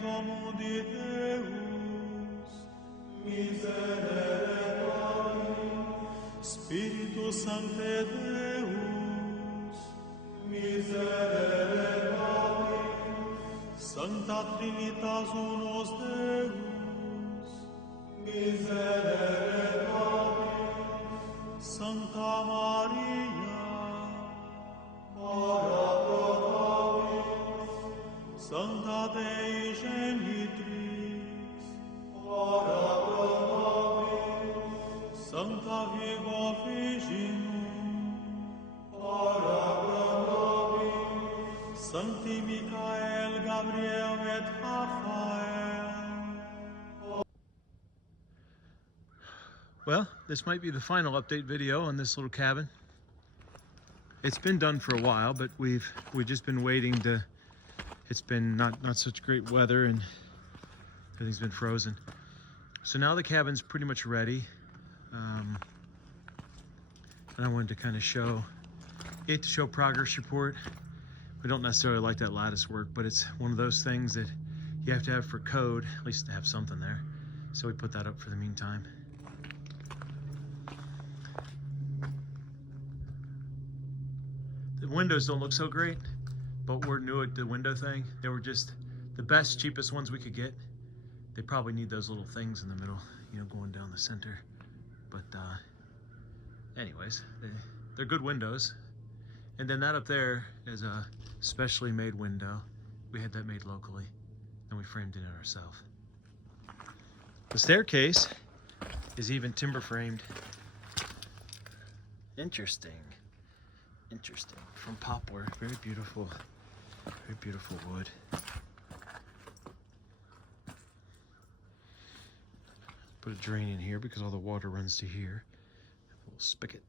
Domini Deus, miserere Dei, Spiritus Sancte Deus, miserere Dei, Sancta Trinitas Unus Deus, miserere Dei, Sancta Maria, ora pro nobis, Sancta Dei Genitrix, ora pro nobis, Sancta Virgo Virginum, ora pro nobis, Sancti Michael, Gabriel et Raphael. Well, this might be the final update video on this little cabin. It's been done for a while, but we've just been waiting to. It's been not such great weather and everything's been frozen. So now the cabin's pretty much ready. And I wanted to kind of show progress report. We don't necessarily like that lattice work, but it's one of those things that you have to have for code, at least to have something there. So we put that up for the meantime. The windows don't look so great, but we're new at the window thing. They were just the best, cheapest ones we could get. They probably need those little things in the middle, you know, going down the center. But anyways, they're good windows. And then that up there is a specially made window. We had that made locally, and we framed it ourselves. The staircase is even timber framed. Interesting. From poplar, very beautiful wood. Put a drain in here because all the water runs to here. A little spigot.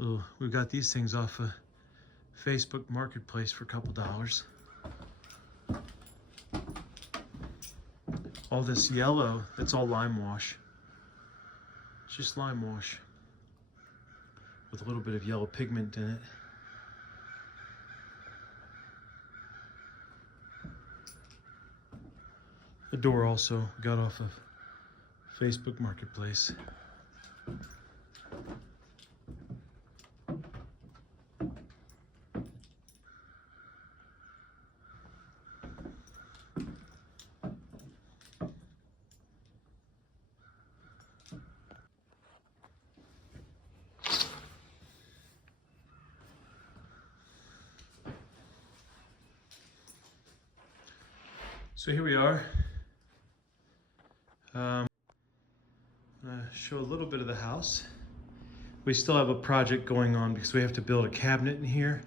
Oh, we got these things off of Facebook Marketplace for a couple dollars. All this yellow, that's all lime wash. It's just lime wash with a little bit of yellow pigment in it. The door also got off of Facebook Marketplace. So here we are. Show a little bit of the house. We still have a project going on because we have to build a cabinet in here,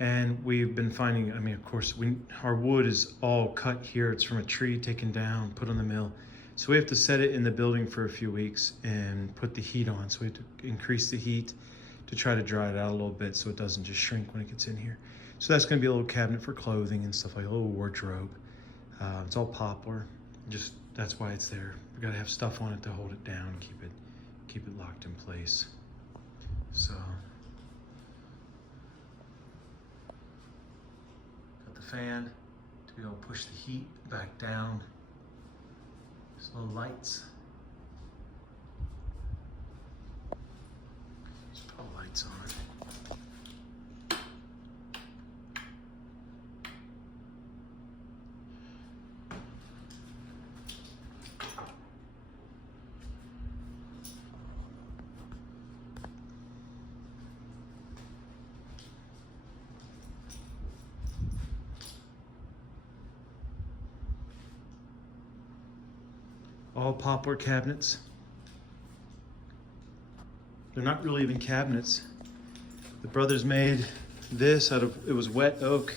and we've been finding, I mean, of course, our wood is all cut here. It's from a tree taken down, put on the mill. So we have to set it in the building for a few weeks and put the heat on. So we have to increase the heat to try to dry it out a little bit so it doesn't just shrink when it gets in here. So that's gonna be a little cabinet for clothing and stuff, like a little wardrobe. It's all poplar, just that's why it's there. We gotta have stuff on it to hold it down, keep it locked in place. So, got the fan to be able to push the heat back down. There's little lights. Just put lights on it. All poplar cabinets. They're not really even cabinets. The brothers made this out of, it was wet oak.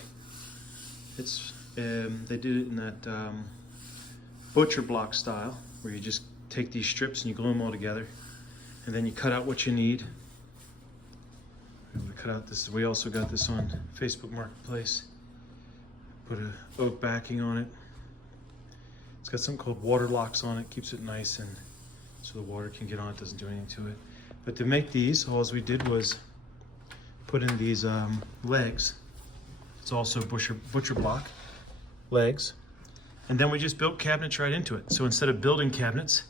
It's they did it in that butcher block style, where you just take these strips and you glue them all together. And then you cut out what you need. We cut out this. We also got this on Facebook Marketplace. Put a oak backing on it. It's got something called water locks on it. Keeps it nice and so the water can get on it. Doesn't do anything to it. But to make these, all we did was put in these legs. It's also butcher block legs. And then we just built cabinets right into it. So instead of building cabinets,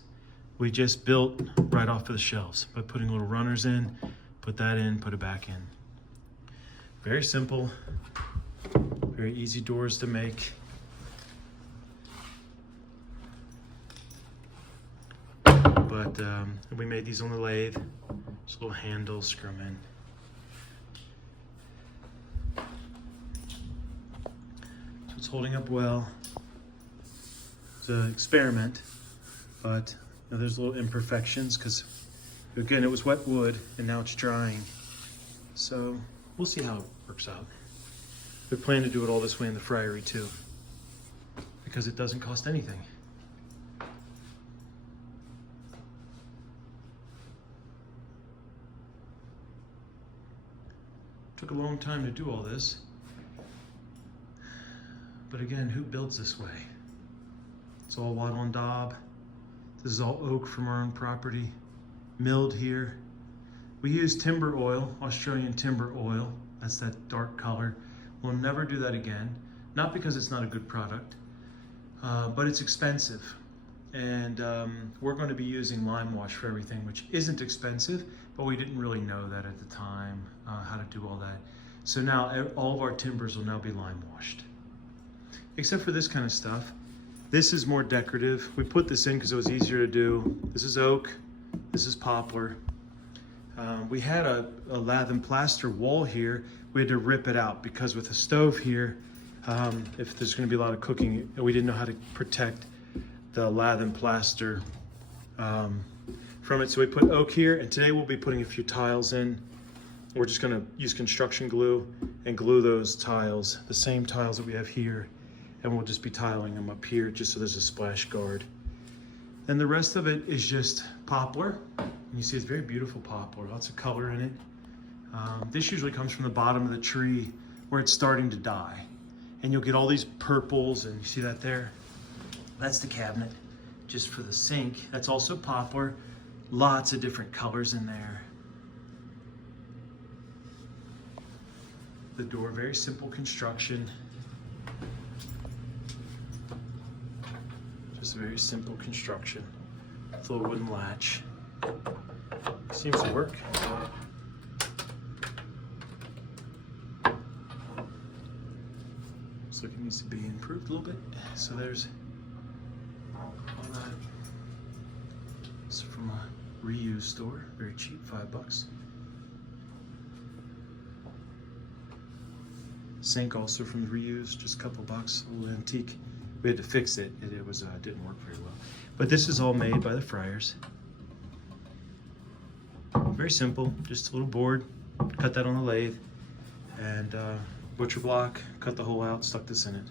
we just built right off of the shelves by putting little runners in, put that in, put it back in. Very simple, very easy doors to make. But we made these on the lathe. Just little handles, screw them in. So it's holding up well. It's an experiment, but you know, there's little imperfections because, again, it was wet wood and now it's drying. So we'll see how it works out. We plan to do it all this way in the friary too, because it doesn't cost anything. Took a long time to do all this, but again, who builds this way? It's all wattle and daub. This is all oak from our own property, milled here. We use timber oil, Australian timber oil. That's that dark color. We'll never do that again. Not because it's not a good product, but it's expensive. And we're going to be using lime wash for everything, which isn't expensive, but we didn't really know that at the time, how to do all that. So now all of our timbers will now be lime washed. Except for this kind of stuff. This is more decorative. We put this in because it was easier to do. This is oak, this is poplar. We had a lath and plaster wall here. We had to rip it out because with the stove here, if there's going to be a lot of cooking, we didn't know how to protect the lath and plaster from it. So we put oak here, and today we'll be putting a few tiles in. We're just going to use construction glue and glue those tiles, the same tiles that we have here, and we'll just be tiling them up here just so there's a splash guard. And the rest of it is just poplar. And you see it's very beautiful poplar, lots of color in it. This usually comes from the bottom of the tree where it's starting to die. And you'll get all these purples, and you see that there? That's the cabinet, just for the sink. That's also poplar, lots of different colors in there. The door, very simple construction. Just a very simple construction. With a little wooden latch. Seems to work. Looks like it needs to be improved a little bit. So there's all that. It's from a reuse store, very cheap, $5. Sink also from the reuse, just a couple bucks, a little antique. We had to fix it. It was didn't work very well. But this is all made by the friars. Very simple, just a little board. Cut that on the lathe, and butcher block. Cut the hole out, stuck this in it.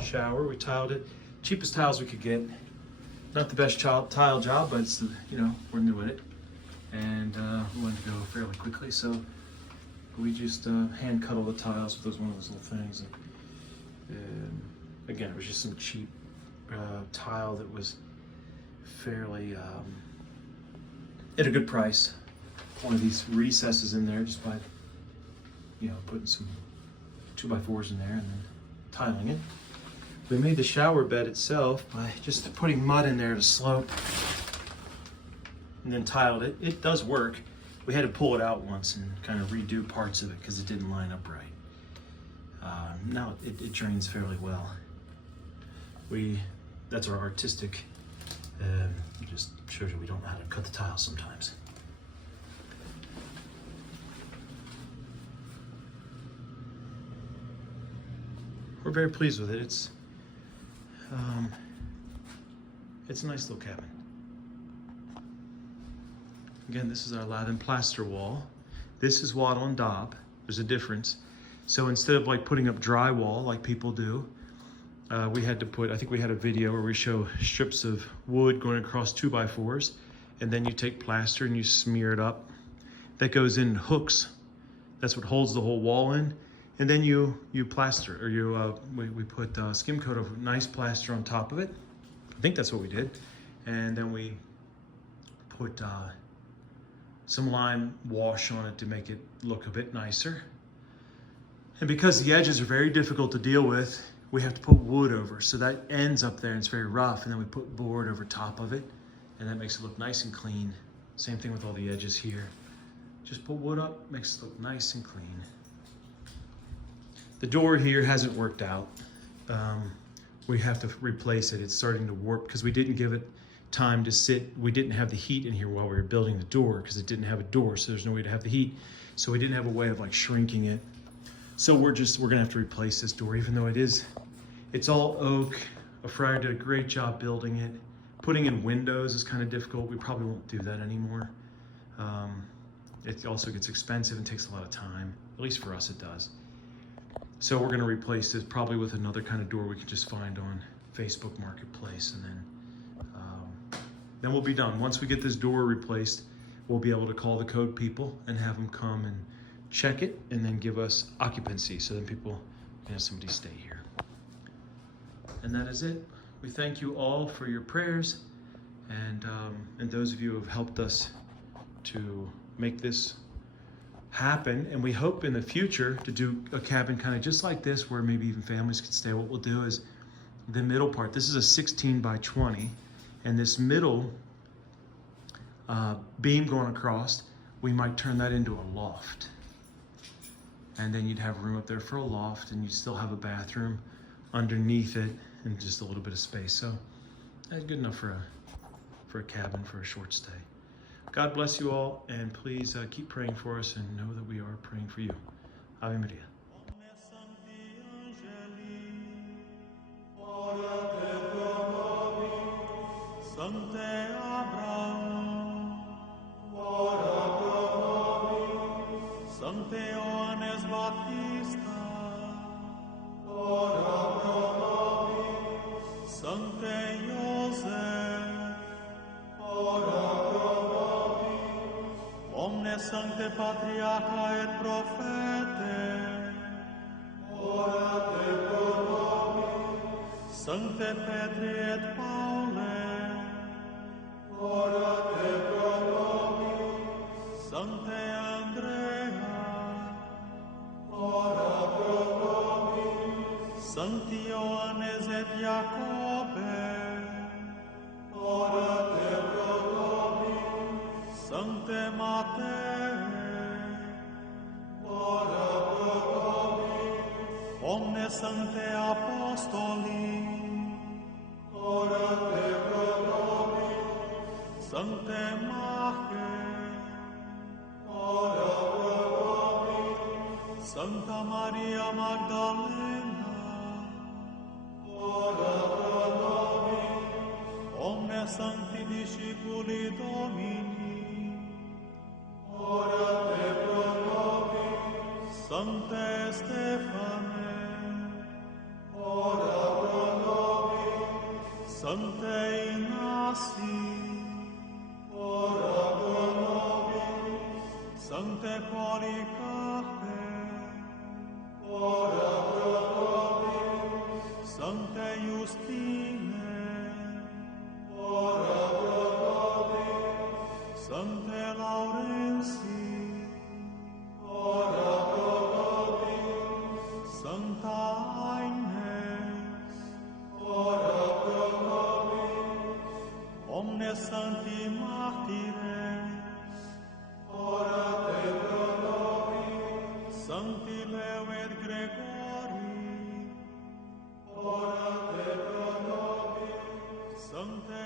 Shower, we tiled it. Cheapest tiles we could get. Not the best tile job, but it's, you know, we're new at it. And we wanted to go fairly quickly, so we just hand cut all the tiles with one of those little things. And again, it was just some cheap tile that was fairly at a good price. One of these recesses in there, just by, you know, putting some 2x4s in there and then tiling it. We made the shower bed itself by just putting mud in there to slope, and then tiled it. It does work. We had to pull it out once and kind of redo parts of it because it didn't line up right. Now it drains fairly well. That's our artistic, it just shows you we don't know how to cut the tile sometimes. We're very pleased with it. It's a nice little cabin. Again, this is our lath and plaster wall. This is wattle and daub. There's a difference. So instead of like putting up drywall like people do, we had to put, I think we had a video where we show strips of wood going across 2x4s, and then you take plaster and you smear it up. That goes in hooks. That's what holds the whole wall in. And then you plaster, or we put skim coat of nice plaster on top of it. I think that's what we did. And then we put some lime wash on it to make it look a bit nicer. And because the edges are very difficult to deal with, we have to put wood over. So that ends up there and it's very rough. And then we put board over top of it, and that makes it look nice and clean. Same thing with all the edges here. Just put wood up, makes it look nice and clean. The door here hasn't worked out. We have to replace it. It's starting to warp because we didn't give it time to sit. We didn't have the heat in here while we were building the door because it didn't have a door, so there's no way to have the heat. So we didn't have a way of like shrinking it. So we're gonna have to replace this door, even though it's all oak. 𝒑𝒆 did a great job building it. Putting in windows is kind of difficult. We probably won't do that anymore. It also gets expensive and takes a lot of time. At least for us it does. So we're gonna replace this probably with another kind of door we can just find on Facebook Marketplace, and then we'll be done. Once we get this door replaced, we'll be able to call the code people and have them come and check it and then give us occupancy, so then people can have somebody stay here. And that is it. We thank you all for your prayers, and those of you who have helped us to make this happen. And we hope in the future to do a cabin kind of just like this, where maybe even families can stay. What we'll do is the middle part. This is a 16 by 20, and this middle beam going across, we might turn that into a loft. And then you'd have room up there for a loft, and you'd still have a bathroom underneath it and just a little bit of space. So that's good enough for a cabin for a short stay. God bless you all, and please keep praying for us and know that we are praying for you. 𝒑𝒐𝒏. 𝑰𝒑𝒅𝒂𝒕𝒆𝒔, Patriarcha et Prophete, ora te pro nobis. Sancte Petri et Paule, ora te pro nobis. Sancte Andrea, ora pro nobis. Sancti Ioannes et Jacobe, ora te pro nobis. Sancte Matei, ora pro nobis. Omnes sancte apostoli, ora te pro nobis. Sancte Mache, ora pro nobis. Sancta Maria Magdalena, ora pro nobis. Omnes sancti discipuli Domini, ora te pro nobis. Sancte Stephane, ora pro nobis. Sancte Ignaci, ora pro nobis. Sancte Polycarpe, ora pro nobis. Sancte Justine, ora pro nobis. Sancte Laurensi, ora pro nobis. Sancta Agnes, ora pro nobis. Omnes sancti martires, ora te pro nobis. Sancti Leo et Gregori, ora te pro nobis. Sancte